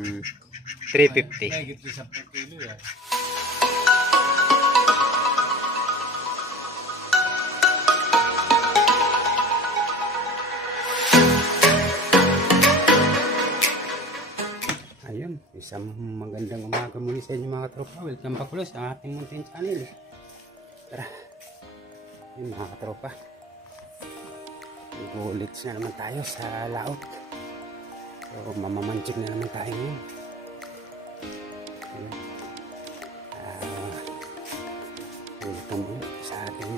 350. Ayun, isang magandang umaga muli sa inyo mga katropa. Welcome back ulit sa ating mountain channel. Tara, yun mga katropa, gulits na naman tayo sa laot. So mamamanchig na naman tayo ngayon. Welcome ulit sa ating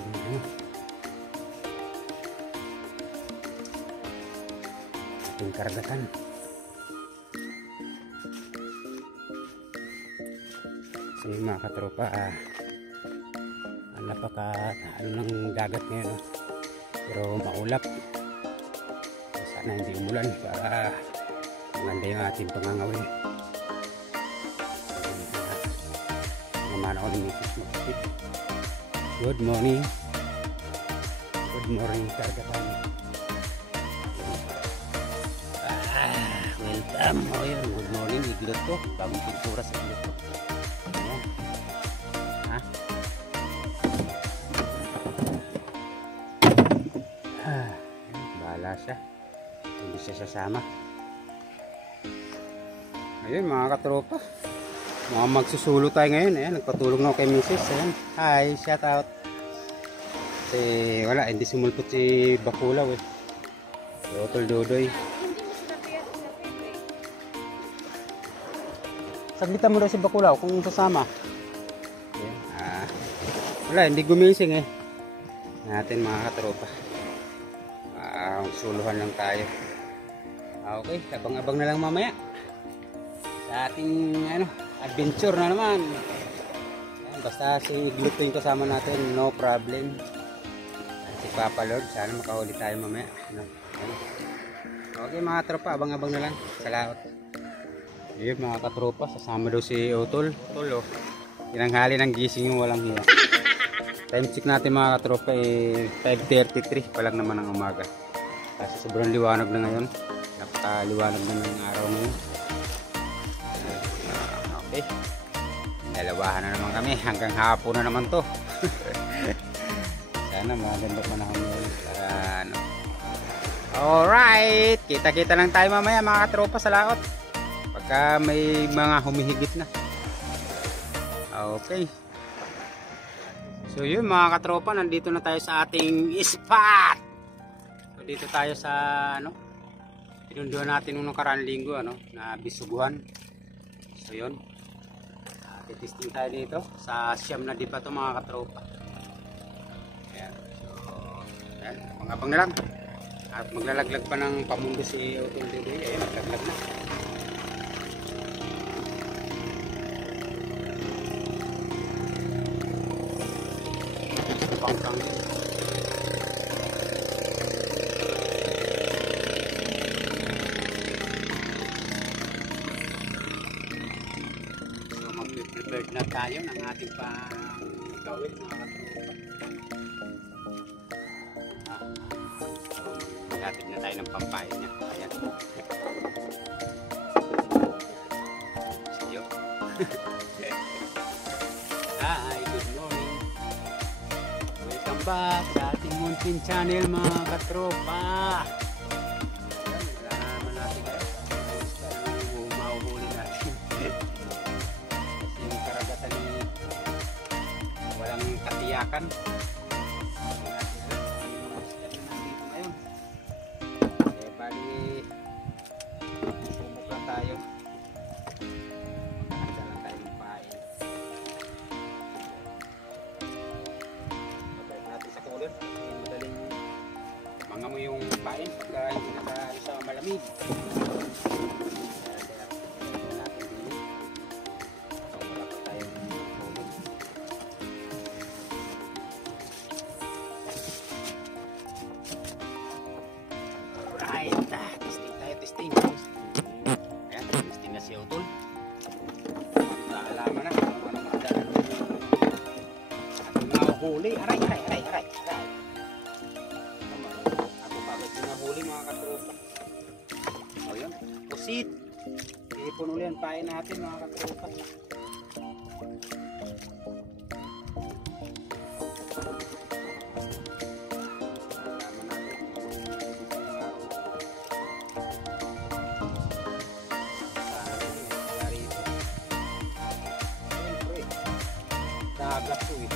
ating karagatan. So yung mga katropa, napaka ng dagat ngayon, pero maulap. Sana hindi umulan para maganda yung ating pangangawin. Naman ako ng misis mo. Good morning. Good morning karagatan. Welcome. O yun, good morning iglot ko. Bagong pintura sa iglot ko. Bahala siya, hindi siya sasama. Ayun mga katropa, mga magsusulo tayo ngayon. Ayan, nagpatulong na ako kay Mrs. Ayan. Hi, shout out. Kasi wala, hindi sumulpot si Bakulaw eh, si Otol Dodoy. Saglitan mo daw si Bakulaw kung sasama. Ayan. Wala, hindi gumising eh natin mga katropa. Suluhan lang tayo. Okay, abang-abang na lang mamaya sa ating adventure na naman. Ayan, basta si Iglot yung kasama natin, no problem. Si Papa Lord, sana makahuli tayo mamaya. Okay mga tropa, abang-abang na lang sa laot. Yun mga katropa, sasama daw si Otol. Otol, tinanghali ng gising yung walang hiya. Time check natin mga katropa 5:33 pa lang naman ang umaga. Kasi sobrang liwanag na ngayon. Napakaliwanag na ng araw ngayon. Okay. Dalawahan na naman kami. Hanggang hapon na naman to. Sana maganda panahon ngayon. Para ano. Alright. Kita-kita lang tayo mamaya mga katropa sa laot. Pagka may mga humihigit na. Okay. So yun mga katropa. Nandito na tayo sa ating spot. Dito tayo sa pinunduhan natin nung nakaraan linggo na Bisuguan. So yun, titesting tayo dito sa siyam na dipa to mga katropa. Ayan. So ayan, pangabang na lang at maglalaglag pa ng pamundo si Otol Dodoy. Ayan, maglaglag na. Pangkang yun. Prepare na tayo ng ating pang-gawin mga katropa. Maghatid na tayo ng pampain niya. Ayan. Siyo. Hi, good morning. Welcome back sa ating mountain channel mga katropa. Katiyakan. Bali sumok lang tayo. Magkakita lang tayo ng pain. Pagkait natin sa cooler kasi madaling mangamoy yung pain pagka hindi nakaano sa malamig. Testing. Ayan, testing na si Otol. Naalaman na kung ano magdala. Ating nahuli. Aray. Ako pagod yung nahuli mga katropa. O yun, pusit. sipon ulit ang pain natin mga katropa. Dagat to eh.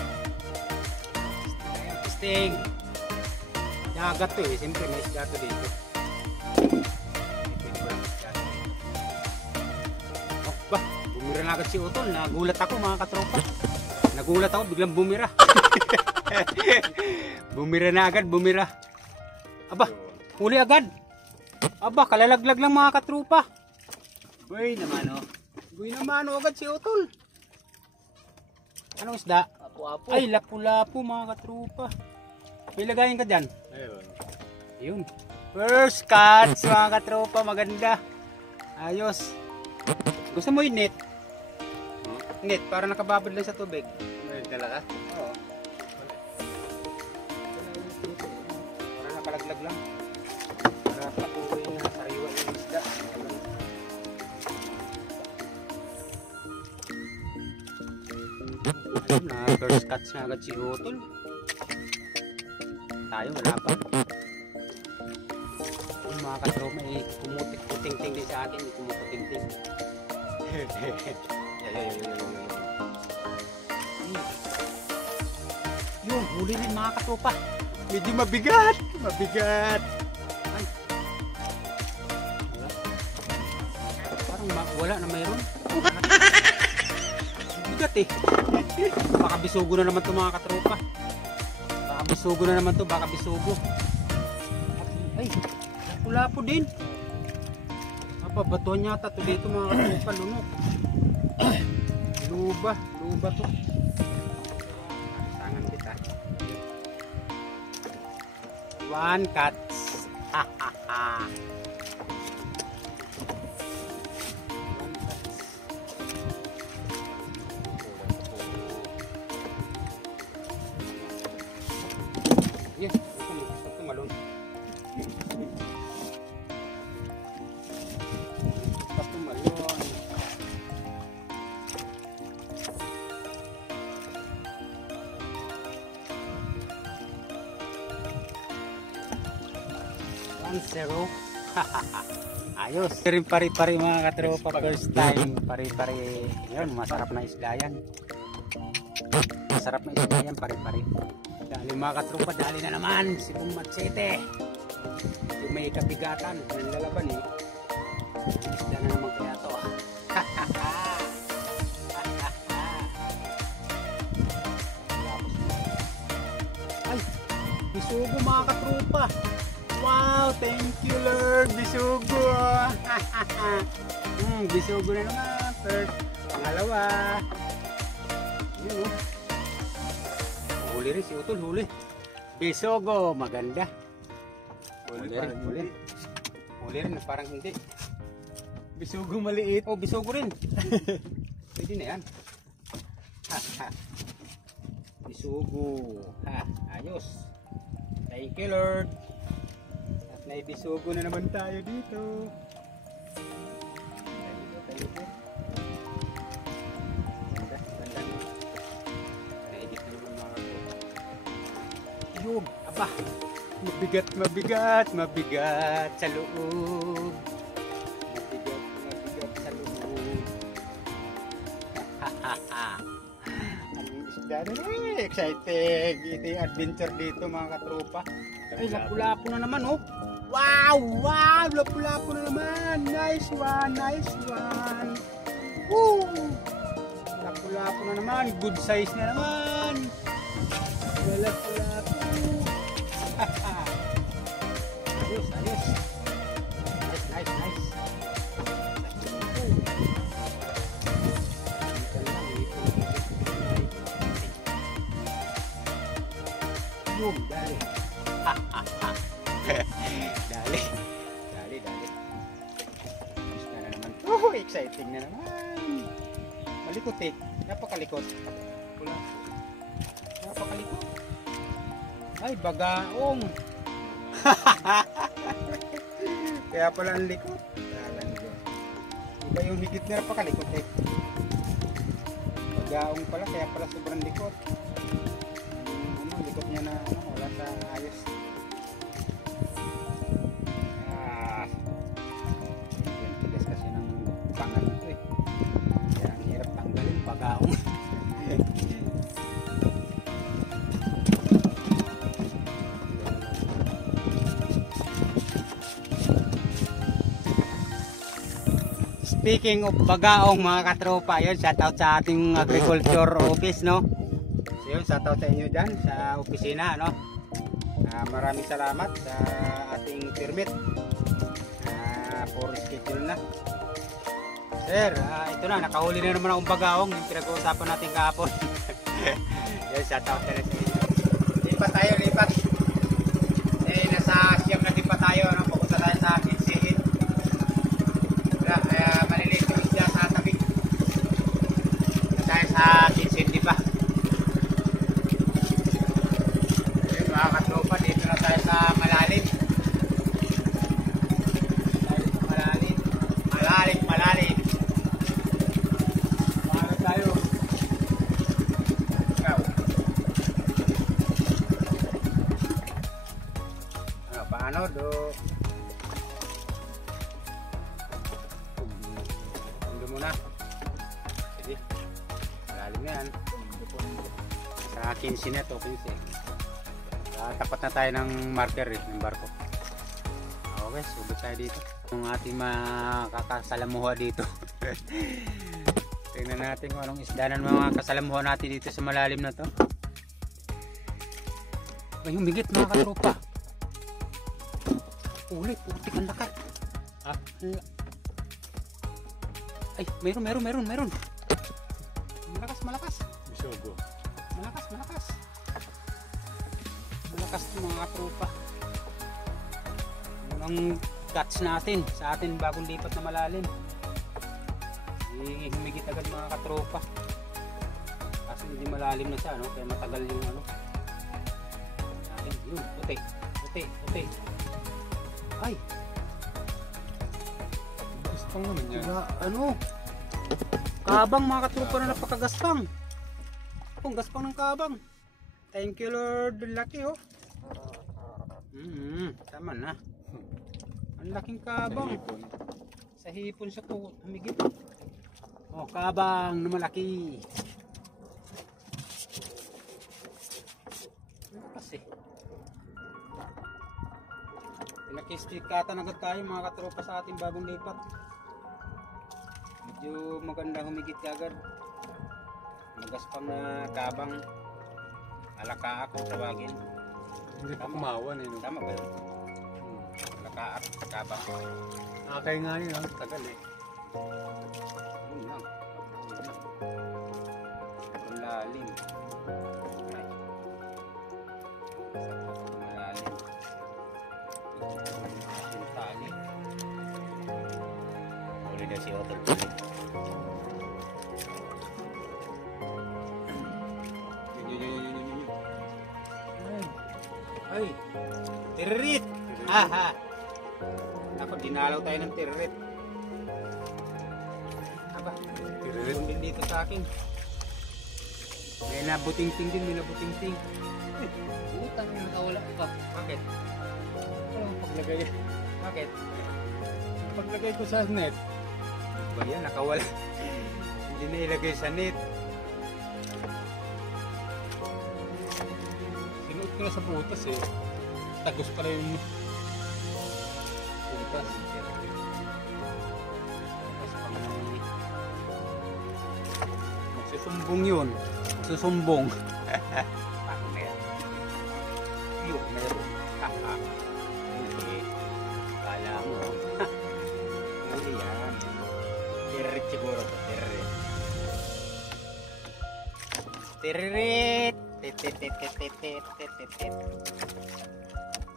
Sting. Dagat to eh. Siyempre may isda to dito. Ba, bumira na agad si Utol. Nagulat ako mga katropa. Nagulat ako, biglang bumira. Bumira na agad, bumira. Aba, huli agad. Aba, kalalaglag lang mga katropa. Buhay naman oh. Buhay naman oh agad si Utol. Anong isda? Apo-apo. Ay, lapu-lapu mga katropa. Ilagayin ka dyan. Ayun. Yun. First catch mga katropa, maganda. Ayos. Gusto mo yung net? Net, para nakababad lang sa tubig. May dala ka? Oo. Para nakalaglag lang. Para patuloy na sariwa yung isda. Ayun, na-first catch na agad si Utol. Tayo, wala pa. Yung mga katropa, kumutik-kuting-ting din sa akin. Kumukuting-ting. Yun, huli rin mga katropa. Medyo mabigat. Mabigat. Ay. Parang wala na mayroon. Bigat eh. Baka bisugo na naman to mga katropa. Baka bisugo na naman to. Baka bisugo. Ay, lapu-lapu din. Batuan yata to dito mga katropa, lunok. Luba to. Tangan kita. One catch. Ha ha ha. Yes, ito malun. Zero. Ayos. Rin pari-pari mga katropa, first time pari-pari. Yun, masarap na isda yan. Masarap na isda yan, pari-pari. Dali mga katropa, dali na naman si Bong Machete. Yung may kabigatan ng lalaban eh. Isda na naman kaya to. Ay, bisugo mga katropa. Wow, thank you Lord, bisugo. Bisugo na naman. First, pangalawa. Yun oh. Huli rin si Utol, huli. Bisugo, maganda. Huli rin. Huli rin, parang hindi. Bisugo maliit. Oh, bisugo rin. Pwede na yan. Bisugo. Ha, ayos. Thank you Lord. Naibisugo na naman tayo dito. Naibit na naman mga katropa. Yun, aba. Mabigat sa loob. Mabigat sa loob. Anong isda na eh. Exciting. Ito yung adventure dito mga katropa. Ay, lapu-lapu na naman oh. Wow! Lapu-lapu na naman. Nice one. Woo! Lapu-lapu na naman. Good size na naman. Lapu-lapu. Ayos. Nice. Boom, dali. Dali. Gusto na naman. Oh, exciting na naman. Malikot eh. Napakalikot. Napakalikot. Ay, bagaong. Kaya pala ang likot. Iba yung higit nila pa kalikot eh. Pagaong pala, kaya pala sobrang likot. Likot niya na wala sa ayos. Yan, tigas kasi ng pangan ito eh. Kaya ang hirap tanggalin pagaong. Speaking of bagaong mga katropa, yun, shoutout sa ating agriculture office, no? So yun, shoutout sa inyo dyan, sa opisina, no? Maraming salamat sa ating permit for schedule na. Sir, ito na, nakahuli na naman akong bagaong, yung pinag-uusapan natin kahapon. Yun, shoutout na sa inyo. Lipat tayo, lipat. Nasa siyam na din pa tayo, no? Pupunta tayo sa Kinsihin. Kaya maliliit yung isya sa tabi. Tayo sa Kinsin, di ba? Ayun, mga katropa, dito na tayo sa malalim. Tayo sa malalim. Malalim, malalim. Malalim tayo. Ikaw. Paano do? Muna. Sige. Malalim yan. Sa 15 na ito, 15. Tapat na tayo ng marker eh, ng barko. Okay, subot tayo dito. Yung ating makakasalamuha dito. Tingnan natin kung anong isda ng mga kasalamuha natin dito sa malalim na to. Ay, humigit mga katropa. Ulit, putik ang lakat. Ay, meron. Malakas. Bisugo. Malakas. Malakas ito mga katropa. Yun ang catch natin sa atin bagong lipat na malalim. Humigit agad mga katropa. Kasi hindi malalim na siya, no? Kaya matagal yung ano. Yun, puti. Ay! Gaspang naman yan. Kabang mga katropa na napakagaspang. Gaspang ng kabang. Thank you Lord, laki oh. Tama na. Ang laking kabang. Sa hipon siya po humigit. Oh, kabang na malaki. Kasi pinakistikatan agad tayo mga katropa sa ating bagong lipat. Medyo maganda humigit agad. Magaspang na kabang. Alakaak kung tawagin. Hindi pa kumawan eh. No? Tama ba yun? Alakaak sa kabang. Akay nga yun, tagal eh. Yun lang. Ang lalim. Ay. Sa malalim. Yung tali. Huli na si Otto. Ay, tiririt! Aha! Ako, dinalaw tayo ng tiririt. Aba, tiririt din dito sa akin. May nabuting-ting din, may nabuting-ting. Ay, utang yung nakawala ko. Bakit? Walang paglagay. Bakit? Paglagay ko sa net. Ba yan, nakawala. Hindi na ilagay sa net. Sinuot ko na sa butas eh. Tagos pala yung butas. Magsusumbong yun. Susumbong. Paano na yan? Yung meron. Kaka. Huli. Kala mo. Huli yan. Tiririt siguro to. Tiririt. Tiririt. Tit.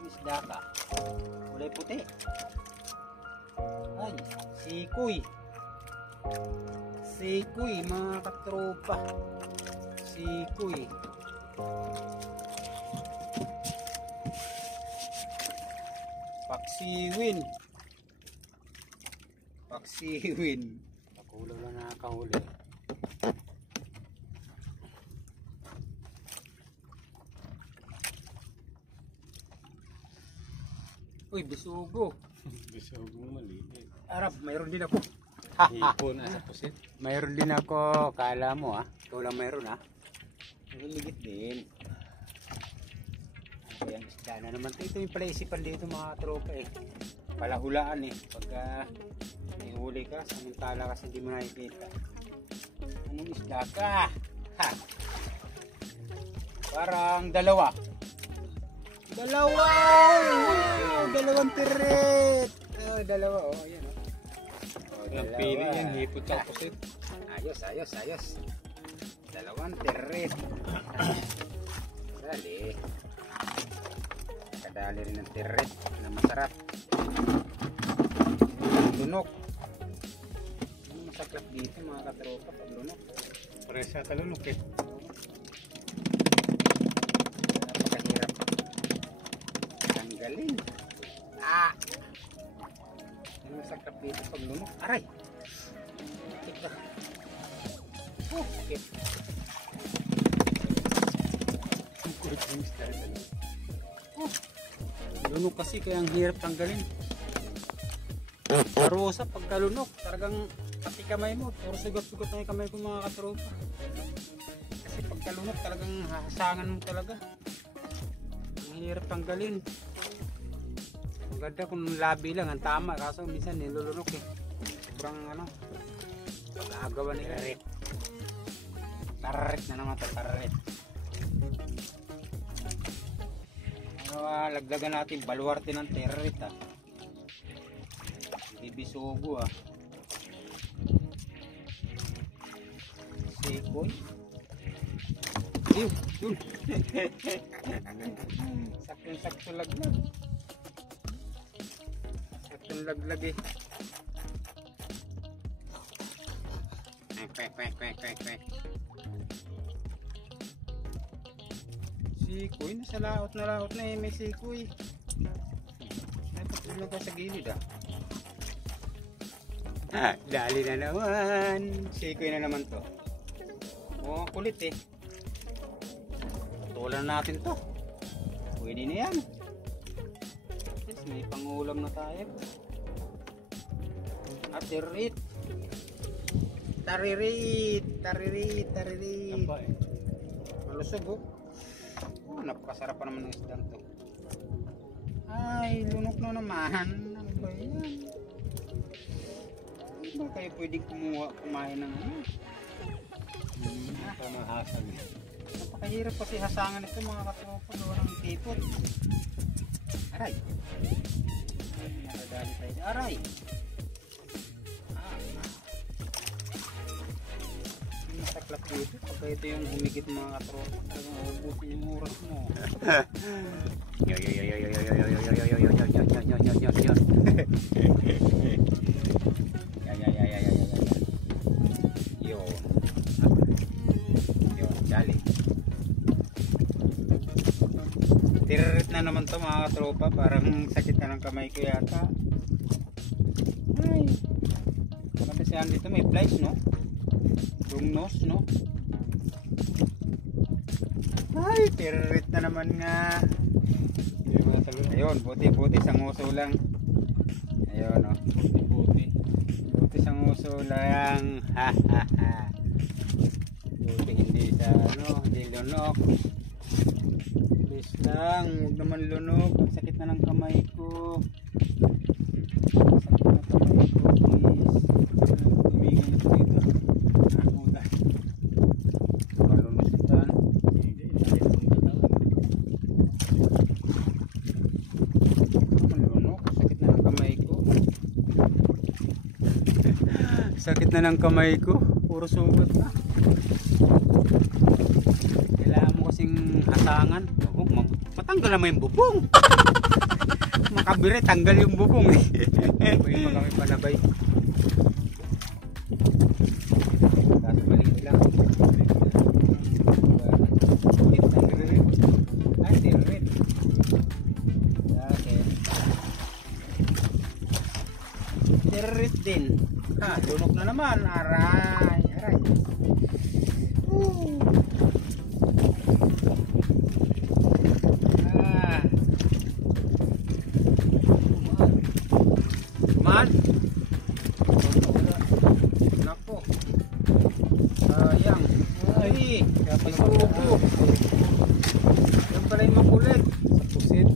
Isda ka. Kulay puti. Ay, sikoy. Sikoy mga katropa. Sikoy. Paksiwin. nakahuli. Uy, bisugo. Gusto mo maliit. Arap, mayroon din ako. Hipon nasa pusit. Mayroon din ako. Kala mo ikaw lang mayroon Maligit din. Ayan, isda na naman. Ito yung palaisipan dito mga tropa Palahulaan Pagka ihuli ka, samantala kasi hindi mo nakikita. Anong isda ka? Ha! Parang dalawa. Dalawa! Dalawang tirit! Dalawa, ayan Ang pili yan, hipon sa pusit. Ayos. Dalawang tirit. Dali. Kadali rin ng tirit na masarap. Lunok. Ano masaklap dito mga katropa pag lunok? Pares sa talunok Napakahirap tanggalin. Ano masaklap dito pag lunok? Aray! Kita. Okay. Lunok kasi kaya ang hirap tanggalin. Parusa pagkalunok, talagang pati kamay mo, puro sugat-sugat na yung kamay ko mga katropa. Kasi pagkalunok talagang hahasangan mo talaga. Ang hirap tanggalin. Maganda kung labi lang ang tama, kaso minsan nilulunok Sobrang pag-aagawa nila Tararit na naman ito, tararit. Lagdagan natin baluarte ng tararit Bibisugo Sikoy. Yun. Sakto laglag. Saktong laglag Kwek. Sikoy, nasa laot na may sikoy. Napatulog ka sa gilid dali na naman. Sikoy na naman to. Kulit tulan natin to. Pwede na yan. Yes, may pangulam na tayo. Taririt. Malusog napakasarap pa naman ng isdang to. Ay, lunok na naman. Ano ba yan? Ba kayo pwedeng kumain ng Pamahasan Napakahirap kasi hasangan ito mga katropa. Gawa ng tipot. Aray. Nakadali tayo. Aray. Masaklap dito. Pagka ito yung humigit mga katropa, talagang ubusin yung oras mo. Yun, dali. Tiririt na naman to mga katropa. Parang sakit na ng kamay ko yata. Ay. Kasi dito may flies yung nose ay tiririt na naman nga. Ayun, buti sang uso lang. Ayun buti sang uso lang. Buti hindi sa hindi lunok. Please lang, huwag naman lunok. Ang sakit na ng kamay ko. Sakit na kamay ko, please. Tumigil na dito. Nakuda. Malulusutan. Malunok. Sakit na ng kamay ko. Sakit na ng kamay ko. Puro sugat na. Kailangan mo kasing hasangan. Matanggal naman yung bubong. Makabire, tanggal yung bubong Pwede pa kami panabay. Kaso maliit lang. Ay, tiririt. Tiririt din. Lunok na naman. Aray. Aray. Ah. Man. Nako. Sayang. Ay, pisuko. Yan pala yung makulit. Sa pusit.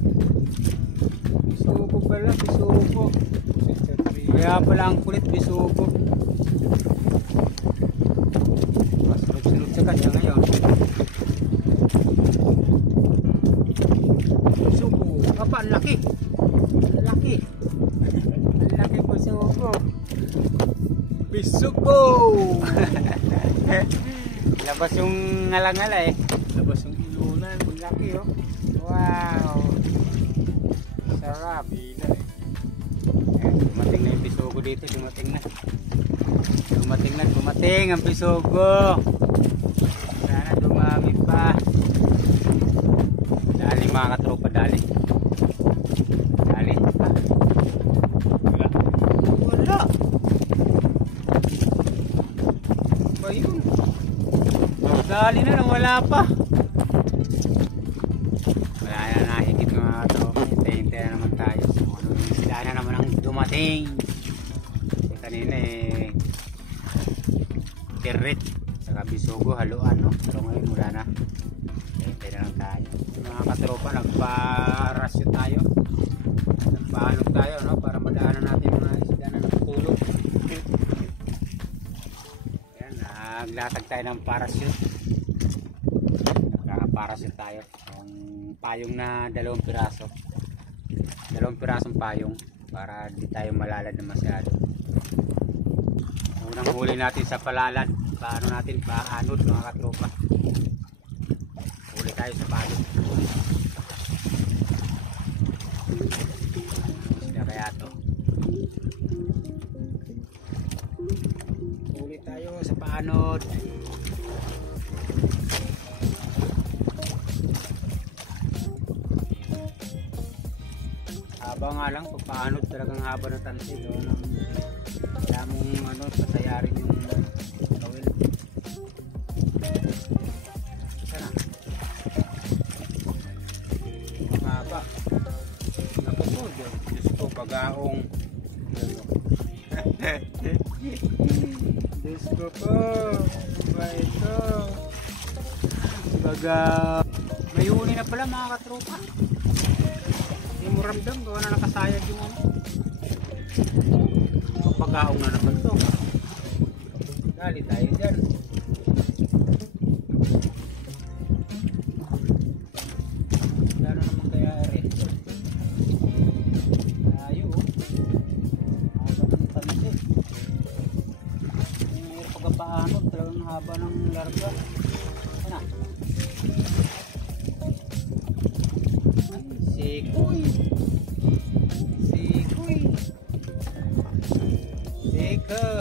Bisugo pala, bisugo. Pusit sa tree. Kaya pala ang kulit, bisugo. Mas sunod sa kanya ngayon. Bisugo. Apa, ang laki. Ang laki. Ang laki bisugo. Bisugo! Labas yung ngala-ngala eh. Labas yung ilunan. Ang laki oh. Wow. Sarap. Pila eh. Dumating na yung bisugo dito, dumating na. Dumating ang bisugo. Sana dumami pa. Dali mga katropa, dali. Dali. Wala. Wala. Ba yun? Dali na lang, wala pa. Wala na nakikit mga katropa. Hintay-hintay na naman tayo. Sila na naman ang dumating. Kasi kanina eh tirit saka bisugo haluan no. Pero ngayon wala na. Hintay na lang tayo. Mga katropa, nagparasyo tayo. Nagpahanok tayo no para madaanan natin mga isda na natutulog. Ayan, naglatag tayo ng parachute. Nagka-parachute tayo. Ang payong na 2 piraso. 2 pirasong payong para di tayo malalad na masyado. Unang huli natin sa palalad, paano natin paanod mga katropa. Huli tayo sa palod. Sila kaya to. Huli tayo sa paanod. Haba nga lang, papaanod talagang haba ng tansi doon. Kaya mong ano, pasayarin yung kawil. Sana. Haba. Naku po, Diyos ko, pag-aong. Diyos ko po, ba ito? Baga, may huli na pala mga katropa. Hindi mo ramdam, gawa na nakasayag yung ano. Pag-aong na naman to. Dali tayo dyan. Gano naman kaya rin. Tayo oh. Haba ng pansit. Yung pagkapaanod, talagang haba ng larga. Ano? Sikoy. Sikoy. Sikoy.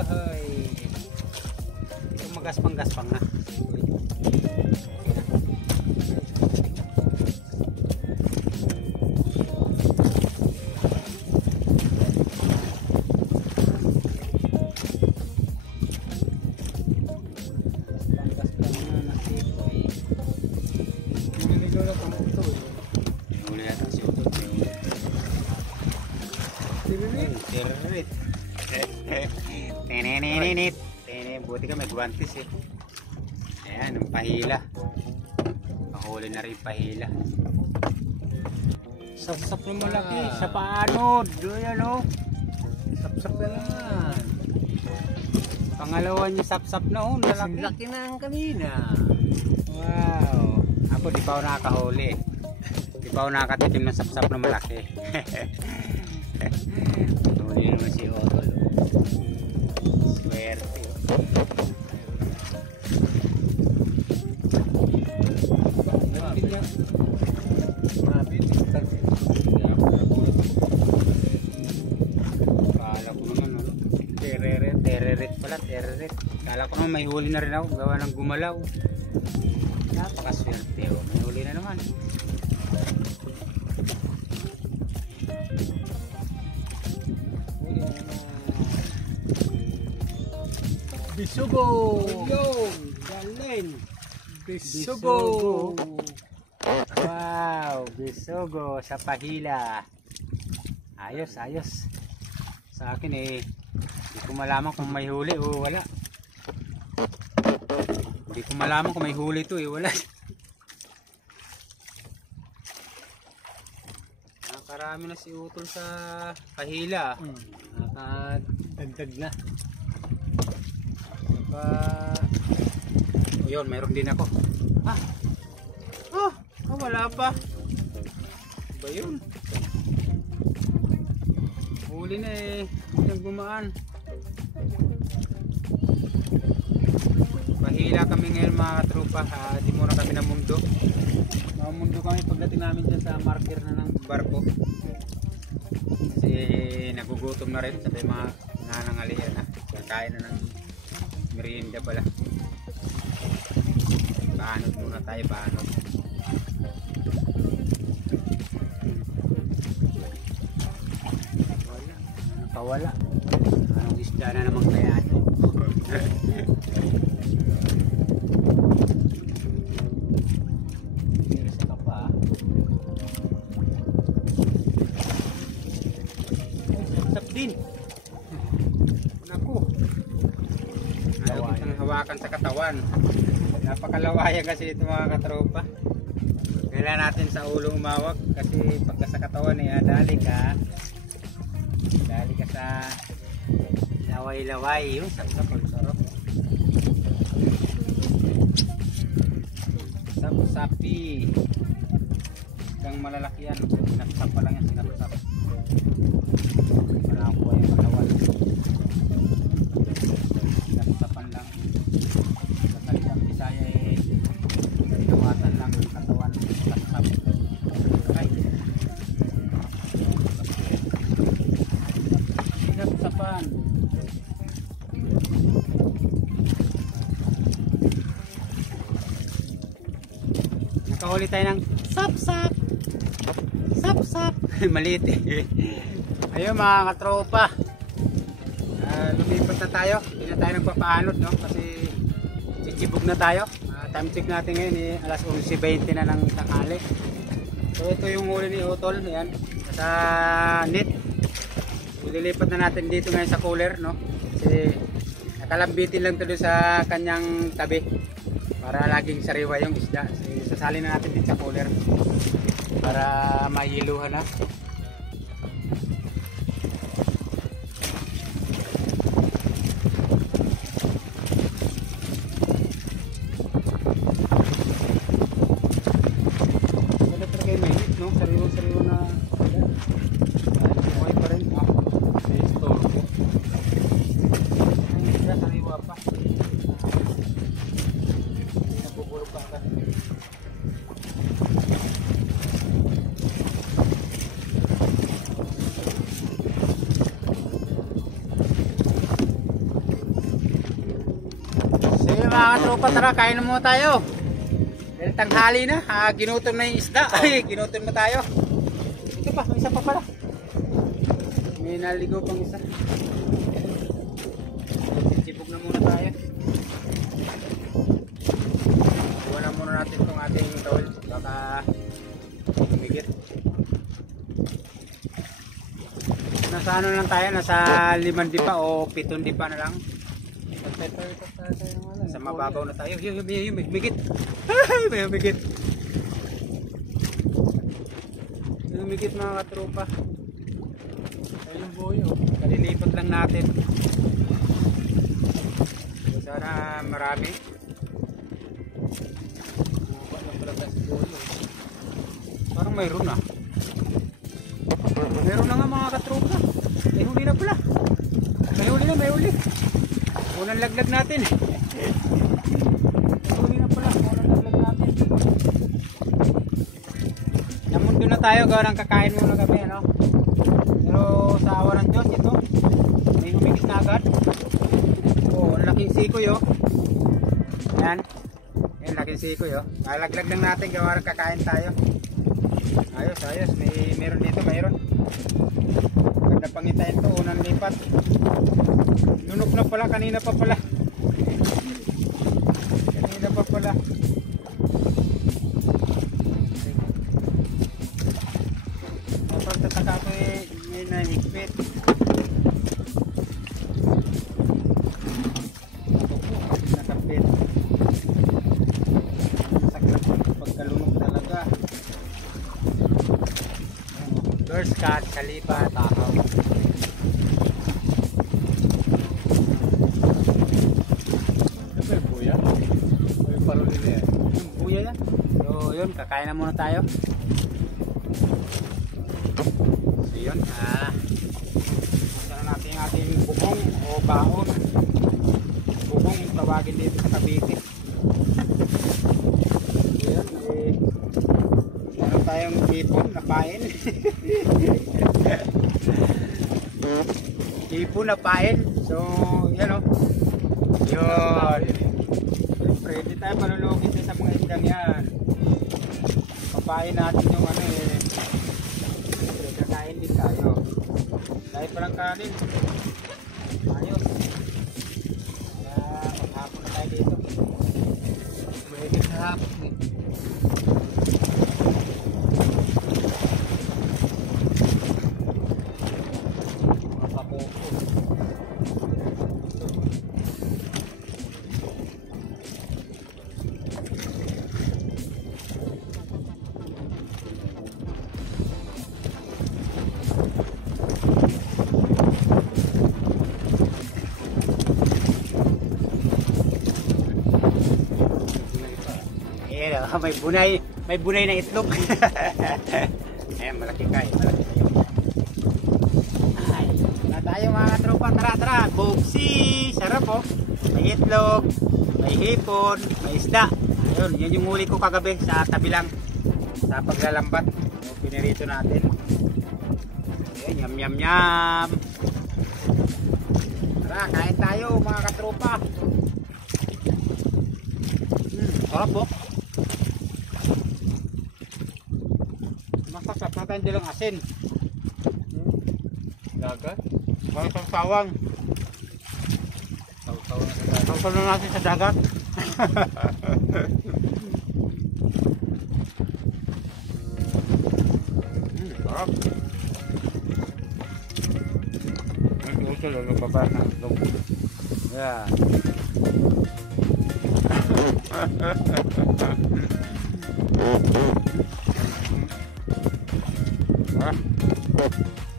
Ito magaspang-gaspang na. Sikoy. Gaspang-gaspang na sikoy. Nililo na pang ito eh. Muli natin si Udot. Tirit. Teneneninit. Buti ka may guwantes eh. Ayan, ang pahila. Pahuli na rin pahila. Sapsap na malaki. Sa paanod. Ayan o. Sapsap na yan. Pangalawa niya sapsap na o. Lalaki. Laki na ang kanina. Wow. Ako di pa ako nakakahuli. Di pa ako nakakatikim ng sapsap na malaki. Huli naman si Otol. Swerte. Kala ko naman ano. Tereret pala, tereret. Kala ko naman may huli na rin ako. Gawa ng gumalaw. Napakaswerte oh. May huli na naman. Bisugo. Yung, galing. Bisugo. Wow, bisugo sa pahila. Ayos, ayos. Sa akin hindi ko malaman kung may huli o wala. Hindi ko malaman kung may huli to wala. Nakarami na si Utol sa pahila. Nakadagdag na. Yun, mayroon din ako. Wala pa. Ba yun? Huli na yung gumaan. Pahila kami ngayon mga katropa. Di muna kami ng mundo. Mundo kami pagdating namin dyan sa marker na ng barko. Kasi nagugutom na rin. Sabi mga nanangalian na. Kakain na ng merienda pala. Paanod muna tayo, paanod. Wala. Anong isda na naman kaya ito? Isa ka pa. Sap din. Naku. Ayaw ko siyang hawakan sa katawan. Napakalawaya kasi ito mga katropa. Kailangan natin sa ulo umawak kasi pagka sa katawan dali ka sa laway-laway. Yung sarap. Sapi kang malalaki yan. Sinapsap pa lang yan, sinapsap. Malakuha yung katawan. Sinapsapan lang. Sa salitang Bisaya sinawatan lang ang katawan. Sinapsap. Ay, sinapsapan. Nakahuli tayo ng sap-sap. Sap-sap. Maliit Ayun mga katropa. Lumipat na tayo. Hindi na tayo nagpapaanod, no? Kasi chichibog na tayo. Time check natin ngayon alas 11:20 na ng tanghali. So ito yung huli ni Utol. Ayan. Sa net. Ililipat na natin dito ngayon sa cooler, no? Kasi nakalambitin lang ito sa kanyang tabi para laging sariwa yung isda. So, sasali na natin dito sa cooler para mahiluhan na. Wala talaga yung mainit, no? Sariwa na buhay pa rin. Sariwa pa. Nabubulog pa agad. Sige mga katropa, tara kain na muna tayo. Dahil tanghali na, ginutom na yung isda. Ay, ginutom na tayo. Ito pa, may isa pa pala. May naligaw pang isa. Sipog na muna tayo. Iwan na muna natin itong ating towel. Baka tumigit. Nasa ano lang tayo, nasa 5 dipa o 7 dipa na lang. Sa mababaw na tayo. Yung migit. May migit. Yung migit mga katropa. Ayun boyo. Kalilipat lang natin. Sana marami. Parang mayroon na. Mayroon na nga mga katropa. May huli na pala. May huli. Unang laglag natin. May huli na pala. Unang laglag natin. Namundo na tayo. Gawa ng kakain muna kami. Ano? Pero sa awa ng Diyos ito. May humigit na agad. Oh, ang laking sikoy oh. Yan. Yan, laking sikoy oh. Laglag lang natin. Gawa ng kakain tayo. Ayos. Meron dito, mayroon. Ganda pangitain to, unang lipat. Lunok na pala, kanina pa pala. Kanina pa pala. Kapag tataka ko may nahigpit. Nakapit. Sakit pagkalunok talaga. First cut, kalipa, takaw. Buya? May parulin eh. Yung buya yan. So yun, kakain na muna tayo. So yun, masarap natin yung ating bubong o baon. Bubong yung tawagin dito sa Cavite. So yun, meron tayong hipon na pain. Hipon na pain. So yan o. Yun. Siyempre, di tayo malulugin din sa mga isdang yan. Papain natin yung ano eh. Siyempre, kakain din tayo. Dahil palang kanin. Ayos. Kaya maghapon na tayo dito. Mahigit sa hapon eh. Mapapoko. May bunay na itlog. Ayan, malaki kayo. Ay, na tayo mga tropa. Tara. Bugsi. Sarap oh. May itlog, may hipon, may isda. Ayun, yun yung huli ko kagabi sa tabi lang. Sa paglalambat. So, pinirito natin. Ayan, yum. Tara, kain tayo mga katropa. Sarap oh. Masasap natin dilang asin. Dagat? May sawang. Taw-taw na sa dagat. Sawsaw na natin sa dagat. Sarap. Ang gusto lalo pa ba ng itlog. Yeah.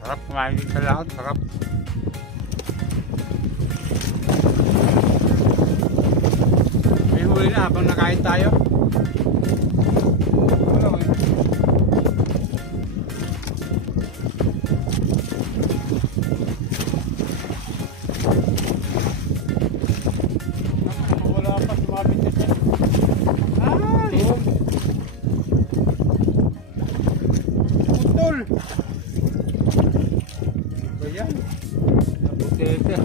Sarap kumain din sa lahat. Sarap. May huli na habang nakain tayo. Wala pa sumabit na siya. Putol. Ayan. Nabutete.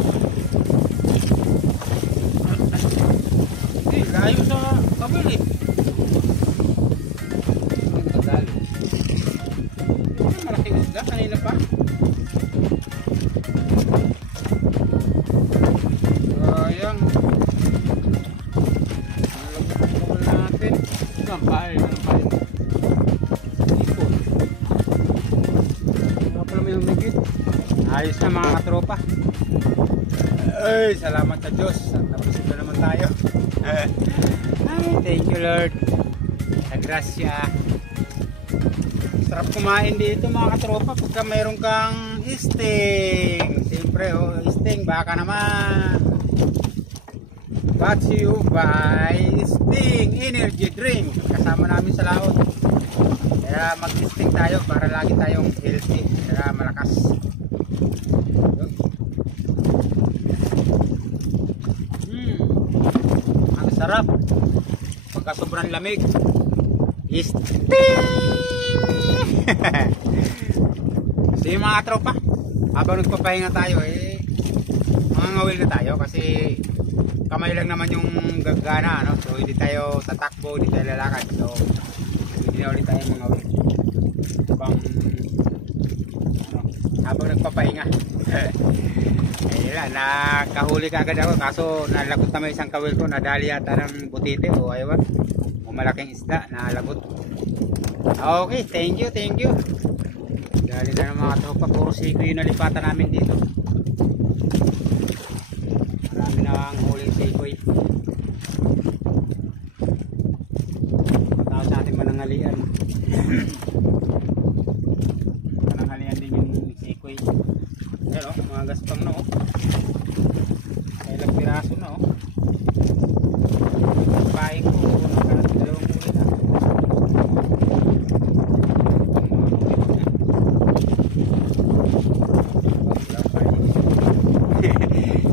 Layo sa kabili. Madali. Malaking isda kanina pa. Sayang. Nalagyan natin. Ang pain. Ipon. Wala pala may humigit. Ayos na mga katropa. Ay, salamat sa Diyos. Tapos na naman tayo. Ay, thank you Lord. Sa grasya. Sarap kumain dito mga katropa pagka mayroon kang isting. Siyempre, isting, baka naman. Brought to you by Sting Energy Drink. Kasama namin sa laot. Kaya mag-isting tayo para lagi tayong healthy. Kaya malakas. Ang sarap. Pagka sobrang lamig. Sting! So yung mga tropa, habang nagpapahinga tayo mga ngawil na tayo kasi kamay lang naman yung gagana, no? So hindi tayo tatakbo, hindi tayo lalakad. So hindi na ulit tayo mga ngawil habang habang nagpapahinga. Ayun na, nakahuli ka agad ako kaso nalagot naman isang kawil ko, nadali yata ng butite o aywan o malaking isda, nalagot. Okay, thank you. Dali na ng mga tropa, puro siko yung nalipatan namin dito. Marami na ang huling sikoy. Tapos natin manangalian. Manangalian din yung sikoy. Pero mga gaspang na ilang piraso na paing ko dalawang ulit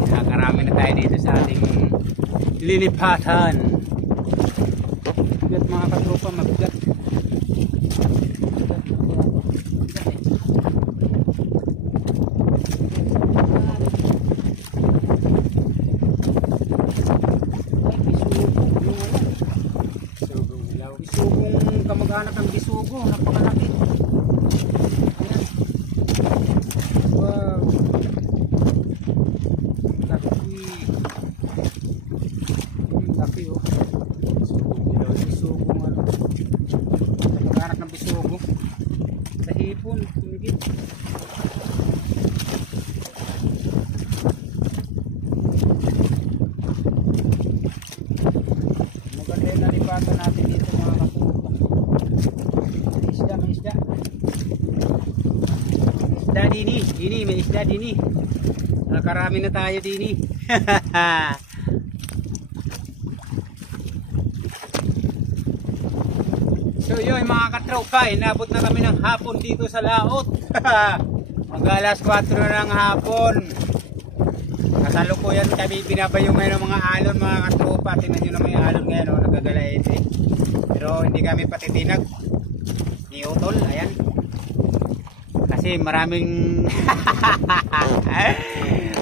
nakakarami na tayo dito sa ating linipatan. Mabigat mga katropa, mabigat. Bisugong kamag-anak ng bisugo, napakalaki. Ayan. Wow. Laki bisugong ano. Kamag-anak ng bisugo. Sa hipon, tumigit. Maganda yung nalipatan natin dito mga katropa. May isda. Isda dini, may isda dini. Nakarami na tayo dini. So yun mga katropa, inabot na kami ng hapon dito sa laot. Mag-alas 4 na ng hapon. Kasalukuyan kami binabayo ngayon ng mga alon mga katropa. Tingnan nyo naman yung alon ngayon, nagagalain eh. Pero hindi kami patitinag ni Utol, ayan. Kasi maraming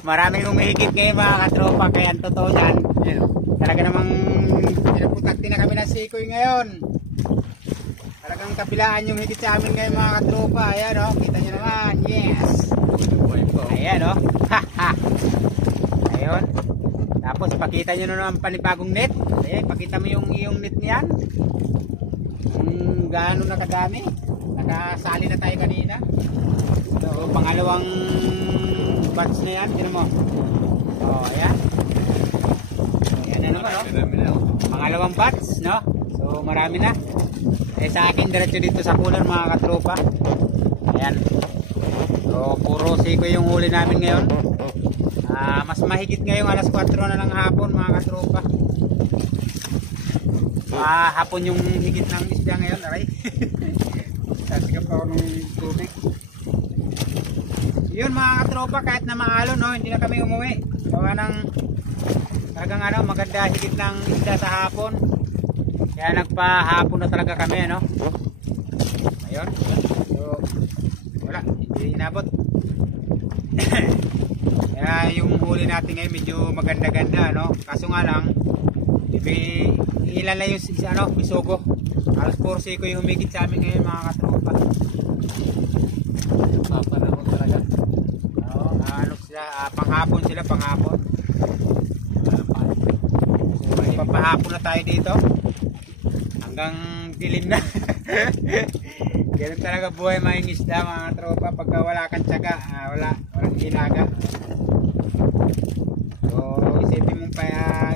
maraming umihigit ngayon mga katropa. Kaya ang totoo yan, talaga namang pinaputakti na kami ng sikoy ngayon. Talagang kabilaan yung higit sa amin ngayon mga katropa. Ayan kita nyo naman, yes. Ayan ayun. Tapos pakita nyo na naman panibagong net. Pakita mo yung iyong net niyan. Gaano na kadami. Nakasali na tayo kanina. So pangalawang batch na yan. Tignan mo. Ayan. Ayan na naman pangalawang batch, no? So marami na. Sa akin diretso dito sa cooler mga katropa. Ayan. So puro siko yung huli namin ngayon. Mas mahigit ngayong alas 4 na ng hapon mga katropa. Hapon yung higit ng isda ngayon, aray. Sasigap ako ng tubig. Yun mga katropa, kahit na maalon, hindi na kami umuwi. Gawa ng talagang maganda higit ng isda sa hapon. Kaya nagpahapon na talaga kami, ayun. So wala, hindi inabot. Kaya yung huli natin ngayon medyo maganda-ganda, kaso nga lang ilan lang yung bisugo. Alas 4 ko yung humigit sa amin ngayon mga katropa. Papanahon talaga. Panghapon sila, panghapon. So papahapon na tayo dito hanggang dilim na. Ganun talaga buhay mga isda mga tropa. Pagka wala kang tiyaga, walang hinaga. So isipin mo pa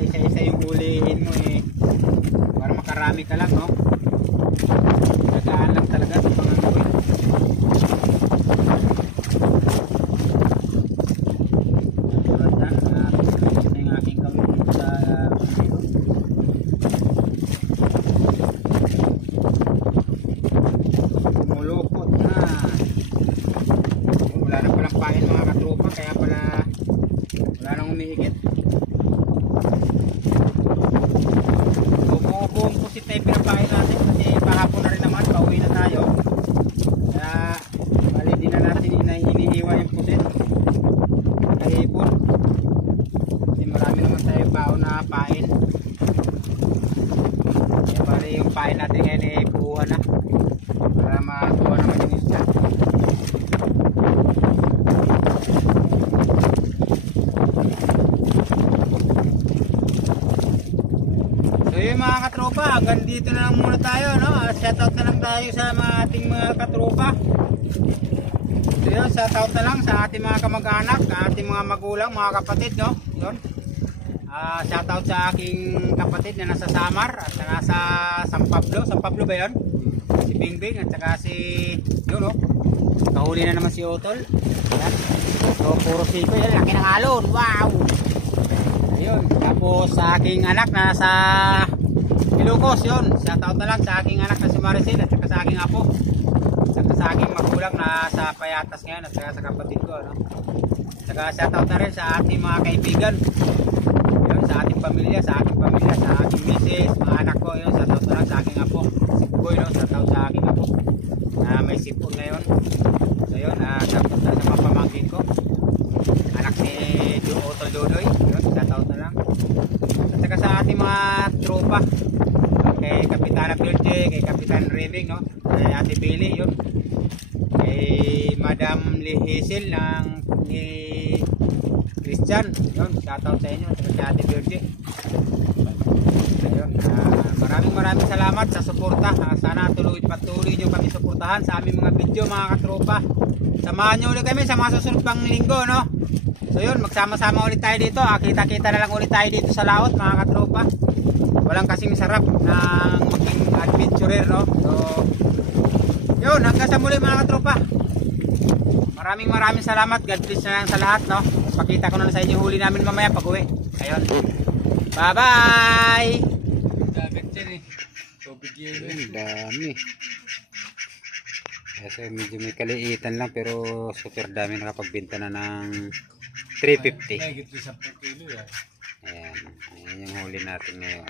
isa-isa yung hulihin mo para makarami ka lang, tagaan lang talaga sa pangangawi. Ito yung aking kawin dito sa mulukot na. Wala na palang pain mga katropa, kaya pala wala nang umihigit. Buong pusit na yung pinapain natin kasi pahapon na rin naman, pauwi na tayo. Kaya bali din na natin hinihiwa yung pusit kahipon kasi marami naman tayo baon na pain. Kaya bali yung pain natin ngayon ay buuhan na para matuwa naman yung isda. yung mga katropa, hanggang dito na lang muna tayo, no? Shoutout na lang tayo sa mga ating mga katropa. So yun, shoutout na lang sa ating mga kamag-anak, sa ating mga magulang, mga kapatid, no? Yun. Shoutout sa aking kapatid na nasa Samar at nasa San Pablo. San Pablo ba yun? Si Bingbing at saka si, yun, no? Kahuli na naman si Otol. Yan. So puro siko yan, laki ng alon. Wow! Ayun, tapos sa aking anak na nasa Ilocos, yun. Shoutout na lang sa aking anak na si Maricel at saka sa aking apo. At saka sa aking magulang na sa Payatas ngayon at saka sa kapatid ko, no? At saka shoutout na rin sa ating mga kaibigan. Yun, sa ating pamilya, sa aking misis, mga anak ko, yun. Shoutout na lang sa aking apo. Si Boy, no? Shoutout sa aking apo. May sipon ngayon. So yun, shoutout na sa mga pamangkin ko. Anak ni Otol Dodoy, yun, shoutout na lang. At saka sa ating mga tropa, kay Kapitana Virge, kay Kapitan Reving, no? Kay Ate Billy, yun. Kay Madam Lihisil ni Christian, yun, shoutout sa inyo. At saka kay Ate Virge. Ayun, maraming salamat sa suporta. Sana patuloy nyo kami suportahan sa aming mga video, mga katropa. Samahan nyo ulit kami sa mga susunod pang linggo, no? So yun, magsama-sama ulit tayo dito. Kita-kita na lang ulit tayo dito sa laot, mga katropa. Walang kasing sarap ng maging adventurer, no? So yun, hanggang sa muli, mga katropa. Maraming salamat. God bless na lang sa lahat, no? Pakita ko na lang sa inyo huli namin mamaya pag uwi. Ayun, bye bye. Dagat yan eh. Tubig yun eh. Ang dami. Kasi medyo may kaliitan lang pero super dami nakapagbenta na ng 350. May gito 10 kilo yan. Ayan yung huli natin ngayon.